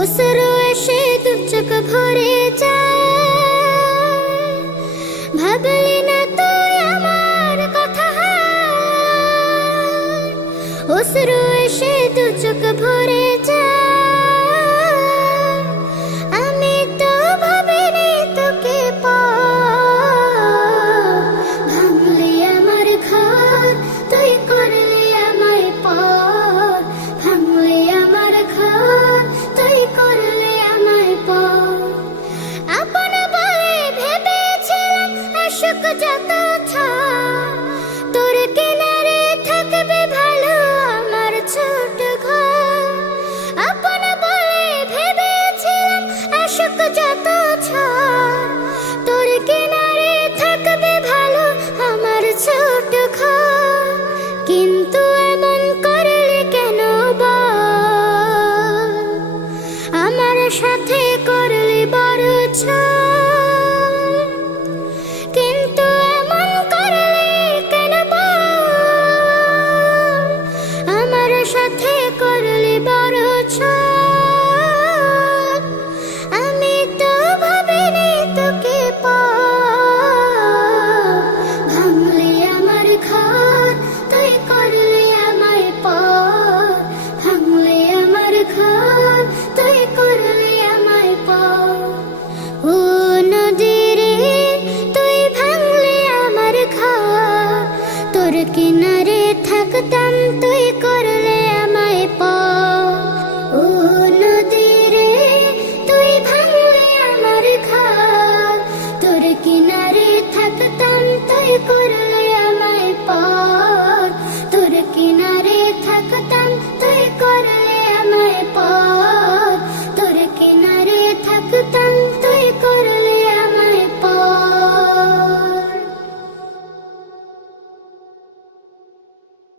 অশ্রু এসে দু চোখ ভরে যায়, ভাবলি না তুই আমার কথা। অশ্রু এসে দু চোখ ভরে যায়, আমি তো ভাবিনি তোকে ভাঙলি আমার ঘর, তুই করলি আমায় পর। ভাঙলি আমার ঘর, তুই করলি আমায় পর। আপন বলে ভেবেছিলাম আশুক যত ছাড়, তোর কিনারে থাকবে ভালো আমার ছোট ঘর। আপন বলে ভেবেছিলাম আশুক যত ছাড়, তোর কিনারে থাকবে ভালো আমার ছোট ঘর। কিন্তু এমন করলে কেন বল, আমার সাথে করলি বড় ছাই। কিন্তু এমন করলি কেন বল, আমার সাথে করলি বড় ছাই। আমি তো ভাবিনি তোকে ভাঙলি আমার ঘর, তুই করলি আমায় পর। ভাঙলি আমার ঘর, তুই করলি আমায় পর। ও নদী রে, তুই ভাঙলি আমার ঘর, তোর কিনারে থাকতাম তুই করলে আমায় পর। ও নদী রে, তুই ভাঙলি আমার ঘর, তোর কিনারে